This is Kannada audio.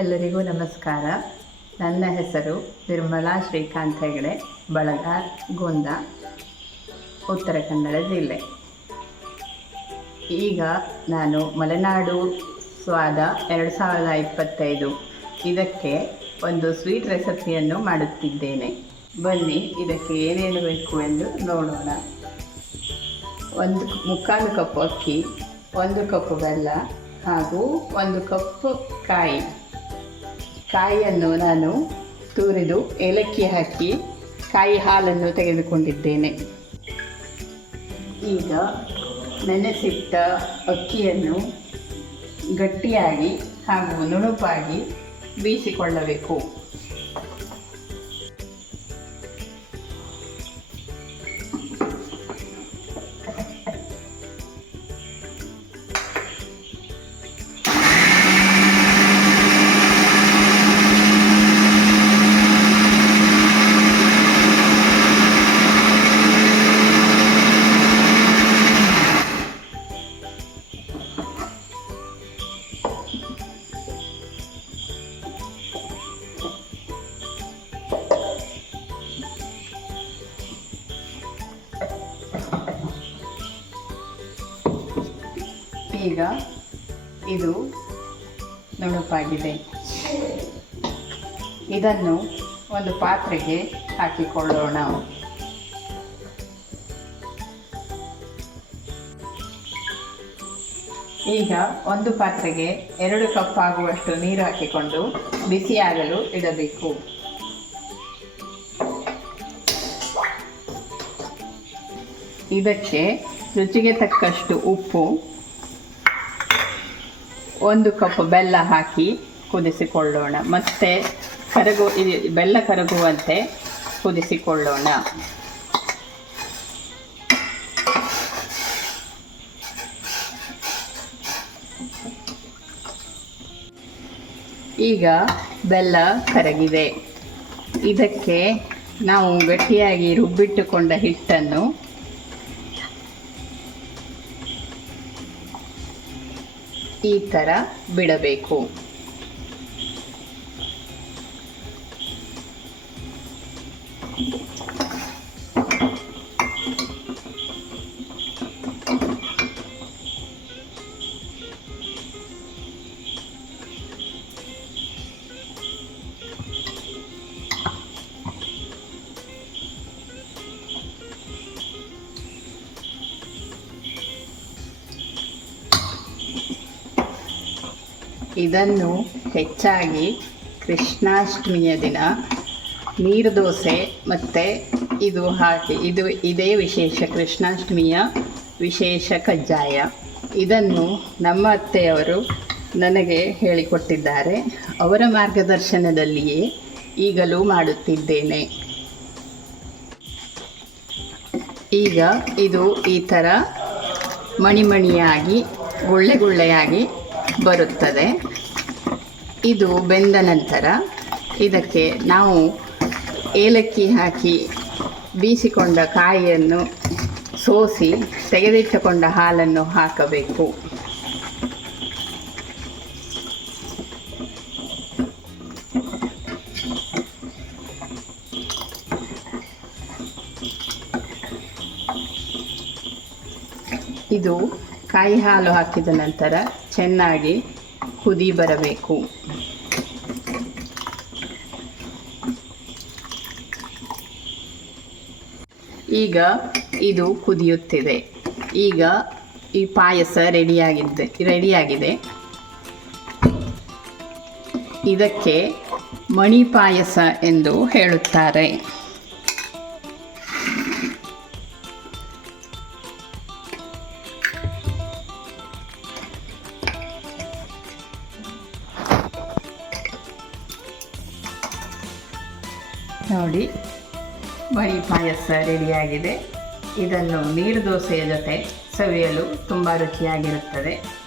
ಎಲ್ಲರಿಗೂ ನಮಸ್ಕಾರ. ನನ್ನ ಹೆಸರು ನಿರ್ಮಲಾ ಶ್ರೀಕಾಂತ್ ಹೆಗಡೆ ಬಳಗ ಗೋಂದ, ಉತ್ತರ ಕನ್ನಡ ಜಿಲ್ಲೆ. ಈಗ ನಾನು ಮಲೆನಾಡು ಸ್ವಾದ ಎರಡು ಸಾವಿರದ ಇಪ್ಪತ್ತೈದು. ಇದಕ್ಕೆ ಒಂದು ಸ್ವೀಟ್ ರೆಸಿಪಿಯನ್ನು ಮಾಡುತ್ತಿದ್ದೇನೆ. ಬನ್ನಿ, ಇದಕ್ಕೆ ಏನೇನು ಬೇಕು ಎಂದು ನೋಡೋಣ. ಒಂದು ಮುಕ್ಕಾಲು ಕಪ್ ಅಕ್ಕಿ, ಒಂದು ಕಪ್ ಬೆಲ್ಲ ಹಾಗೂ ಒಂದು ಕಪ್ ಕಾಯಿ. ಕಾಯಿಯನ್ನು ನಾನು ತುರಿದು ಏಲಕ್ಕಿ ಹಾಕಿ ಕಾಯಿ ಹಾಲನ್ನು ತೆಗೆದುಕೊಂಡಿದ್ದೇನೆ. ಈಗ ನೆನೆಸಿಟ್ಟ ಅಕ್ಕಿಯನ್ನು ಗಟ್ಟಿಯಾಗಿ ಹಾಗೂ ನುಣುಪಾಗಿ ಬೀಸಿಕೊಳ್ಳಬೇಕು ಈಗ ಇದು ನುಣುಪಾಗಿದೆ. ಇದನ್ನು ಒಂದು ಪಾತ್ರೆಗೆ ಹಾಕಿಕೊಳ್ಳೋಣ. ಈಗ ಒಂದು ಪಾತ್ರೆಗೆ ಎರಡು ಕಪ್ ಆಗುವಷ್ಟು ನೀರು ಹಾಕಿಕೊಂಡು ಬಿಸಿಯಾಗಲು ಇಡಬೇಕು. ಇದಕ್ಕೆ ರುಚಿಗೆ ತಕ್ಕಷ್ಟು ಉಪ್ಪು ಒಂದು ಕಪ್ ಬೆಲ್ಲ ಹಾಕಿ ಕುದಿಸಿಕೊಳ್ಳೋಣ. ಮತ್ತೆ ಕರಗು ಇದು ಬೆಲ್ಲ ಕರಗುವಂತೆ ಕುದಿಸಿಕೊಳ್ಳೋಣ. ಈಗ ಬೆಲ್ಲ ಕರಗಿದೆ. ಇದಕ್ಕೆ ನಾವು ಗಟ್ಟಿಯಾಗಿ ರುಬ್ಬಿಟ್ಟುಕೊಂಡ ಹಿಟ್ಟನ್ನು ಈ ಥರ ಬಿಡಬೇಕು. ಇದನ್ನು ಹೆಚ್ಚಾಗಿ ಕೃಷ್ಣಾಷ್ಟಮಿಯ ದಿನ ನೀರು ದೋಸೆ ಮತ್ತು ಇದು ಹಾಕಿ ಇದು ಇದೇ ವಿಶೇಷ ಕೃಷ್ಣಾಷ್ಟಮಿಯ ವಿಶೇಷ ಕಜ್ಜಾಯ. ಇದನ್ನು ನಮ್ಮ ಅತ್ತೆಯವರು ನನಗೆ ಹೇಳಿಕೊಟ್ಟಿದ್ದಾರೆ. ಅವರ ಮಾರ್ಗದರ್ಶನದಲ್ಲಿಯೇ ಈಗಲೂ ಮಾಡುತ್ತಿದ್ದೇನೆ. ಈಗ ಇದು ಈ ಥರ ಮಣಿಮಣಿಯಾಗಿ, ಗುಳ್ಳೆ ಗುಳ್ಳೆಯಾಗಿ ಬರುತ್ತದೆ. ಇದು ಬೆಂದ ನಂತರ ಇದಕ್ಕೆ ನಾವು ಏಲಕ್ಕಿ ಹಾಕಿ ಬೀಸಿಕೊಂಡ ಕಾಯಿಯನ್ನು ಸೋಸಿ ತೆಗೆದಿಟ್ಟುಕೊಂಡ ಹಾಲನ್ನು ಹಾಕಬೇಕು. ಇದು ಕಾಯಿ ಹಾಲು ಹಾಕಿದ ನಂತರ ಚೆನ್ನಾಗಿ ಕುದಿ ಬರಬೇಕು. ಈಗ ಇದು ಕುದಿಯುತ್ತಿದೆ. ಈಗ ಈ ಪಾಯಸ ರೆಡಿಯಾಗಿದ್ದೆ, ರೆಡಿಯಾಗಿದೆ. ಇದಕ್ಕೆ ಮಣಿ ಪಾಯಸ ಎಂದು ಹೇಳುತ್ತಾರೆ. ನೋಡಿ ಬರೀ ಪಾಯಸ ರೆಡಿಯಾಗಿದೆ. ಇದನ್ನು ನೀರು ದೋಸೆಯ ಜೊತೆ ಸವಿಯಲು ತುಂಬ ರುಚಿಯಾಗಿರುತ್ತದೆ.